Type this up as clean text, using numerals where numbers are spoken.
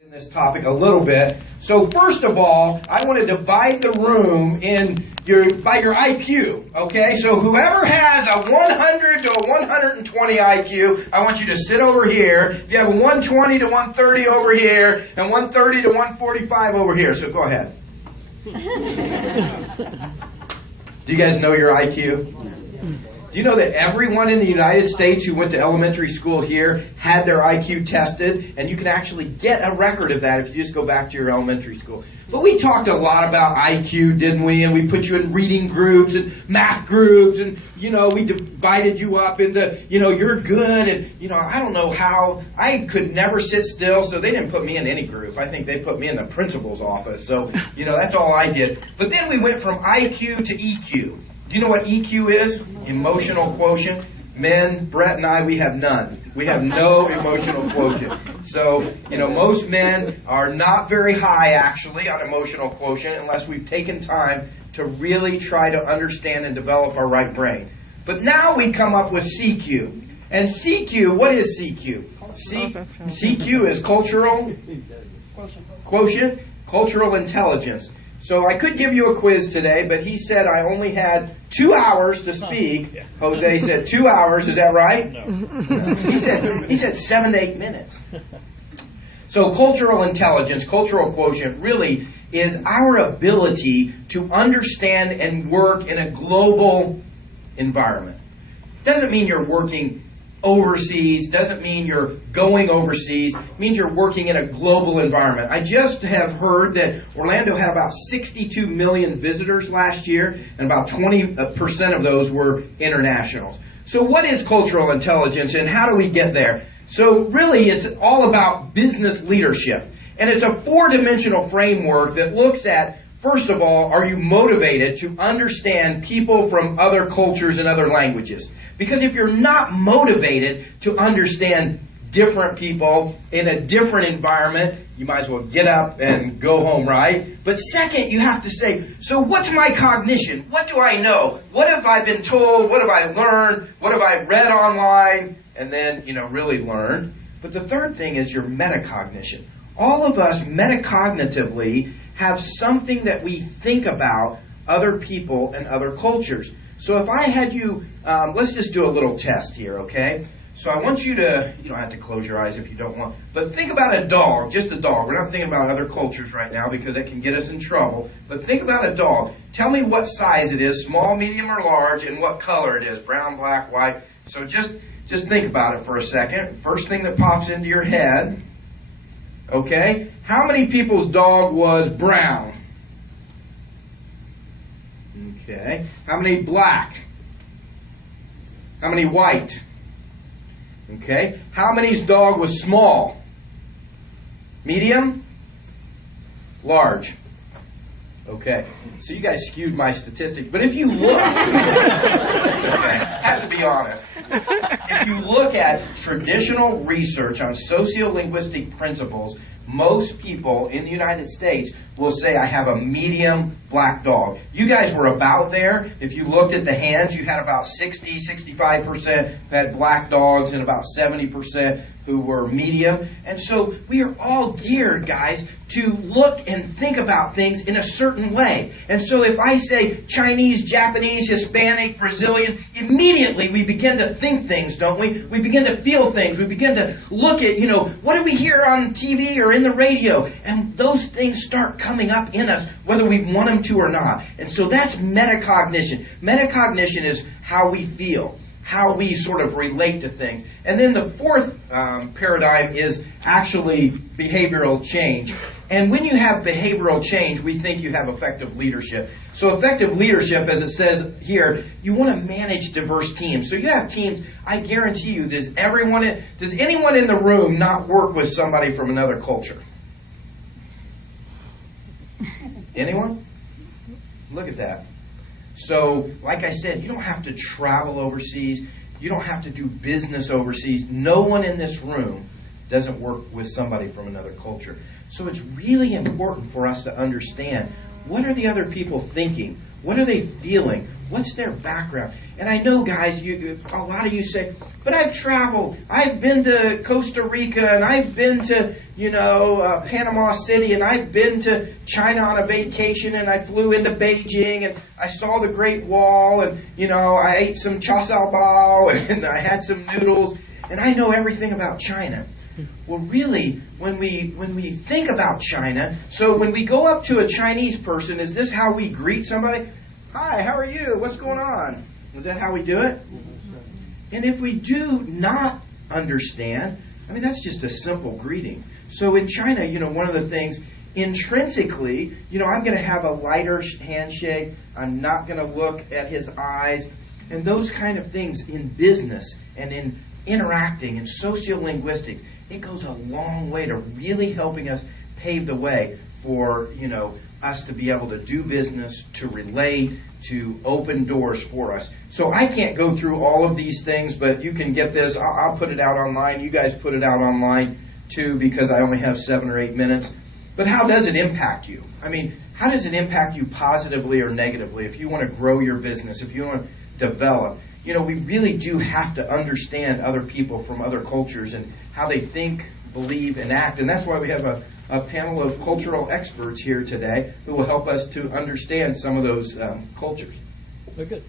in this topic a little bit. So first of all, I want to divide the room by your IQ, okay? So whoever has a 100 to a 120 IQ, I want you to sit over here. If you have a 120 to 130 over here, and 130 to 145 over here, so go ahead. Do you guys know your IQ? Do you know that everyone in the United States who went to elementary school here had their IQ tested? And you can actually get a record of that if you just go back to your elementary school. But we talked a lot about IQ, didn't we? And we put you in reading groups and math groups. And, we divided you up into, you're good. And, I don't know how. I could never sit still, so they didn't put me in any group. I think they put me in the principal's office. So, that's all I did. But then we went from IQ to EQ. Do you know what EQ is? Emotional quotient. Men, Brett and I, we have none. We have no emotional quotient. So, most men are not very high, actually, on emotional quotient unless we've taken time to really try to understand and develop our right brain. But now we come up with CQ. And CQ, what is CQ? CQ is cultural quotient, cultural intelligence. So I could give you a quiz today, but he said I only had 2 hours to speak. Jose said 2 hours. Is that right? No. He said 7 to 8 minutes. So cultural intelligence, cultural quotient, really is our ability to understand and work in a global environment. Doesn't mean you're working overseas, doesn't mean you're going overseas, it means you're working in a global environment. I just have heard that Orlando had about 62 million visitors last year, and about 20% of those were internationals. So what is cultural intelligence, and how do we get there? So really, it's all about business leadership. And it's a four-dimensional framework that looks at, first of all, are you motivated to understand people from other cultures and other languages? Because if you're not motivated to understand different people in a different environment, you might as well get up and go home, right? But second, you have to say, so what's my cognition? What do I know? What have I been told? What have I learned? What have I read online? And then, really learned. But the third thing is your metacognition. All of us metacognitively have something that we think about other people and other cultures. So if I had you, let's just do a little test here, okay? So I want you to, you don't have to close your eyes if you don't want, but think about a dog, just a dog. We're not thinking about other cultures right now because it can get us in trouble. But think about a dog. Tell me what size it is, small, medium, or large, and what color it is, brown, black, white. So just think about it for a second. First thing that pops into your head, okay? How many people's dog was brown? Okay. How many black? How many white? Okay. How many's dog was small? Medium? Large? Okay. So you guys skewed my statistics. But if you look, that's okay. I have to be honest. If you look at traditional research on sociolinguistic principles, most people in the United States will say, I have a medium black dog. You guys were about there. If you looked at the hands, you had about 65% who had black dogs and about 70% who were medium. And so we are all geared, guys, to look and think about things in a certain way. And so if I say Chinese, Japanese, Hispanic, Brazilian, immediately we begin to think things, don't we? We begin to feel things. We begin to look at, what do we hear on TV or in the radio? And those things start coming up in us, whether we want them to or not. And so that's metacognition. Metacognition is how we feel, how we sort of relate to things. And then the fourth paradigm is actually behavioral change. And when you have behavioral change, we think you have effective leadership. So effective leadership, as it says here, you want to manage diverse teams. So you have teams, I guarantee you, does anyone in the room not work with somebody from another culture? Anyone? Look at that. So, like I said, you don't have to travel overseas. You don't have to do business overseas. No one in this room doesn't work with somebody from another culture. So it's really important for us to understand, what are the other people thinking? What are they feeling? What's their background? And I know, guys, a lot of you say, but I've traveled. I've been to Costa Rica, and I've been to, Panama City, and I've been to China on a vacation, and I flew into Beijing, and I saw the Great Wall, and, I ate some char siu bao, and I had some noodles, and I know everything about China. Well, really, when we think about China, so when we go up to a Chinese person, is this how we greet somebody? Hi, how are you? What's going on? Is that how we do it? And if we do not understand, that's just a simple greeting. So in China, one of the things, intrinsically, I'm going to have a lighter handshake. I'm not going to look at his eyes. And those kind of things in business and in interacting in sociolinguistics, it goes a long way to really helping us pave the way for, us to be able to do business, to relate, to open doors for us. So I can't go through all of these things, but you can get this. I'll put it out online. You guys put it out online too, because I only have 7 or 8 minutes. But how does it impact you? How does it impact you positively or negatively? If you want to grow your business, if you want to develop, we really do have to understand other people from other cultures and how they think, believe, and act. And that's why we have a panel of cultural experts here today who will help us to understand some of those cultures. Very good.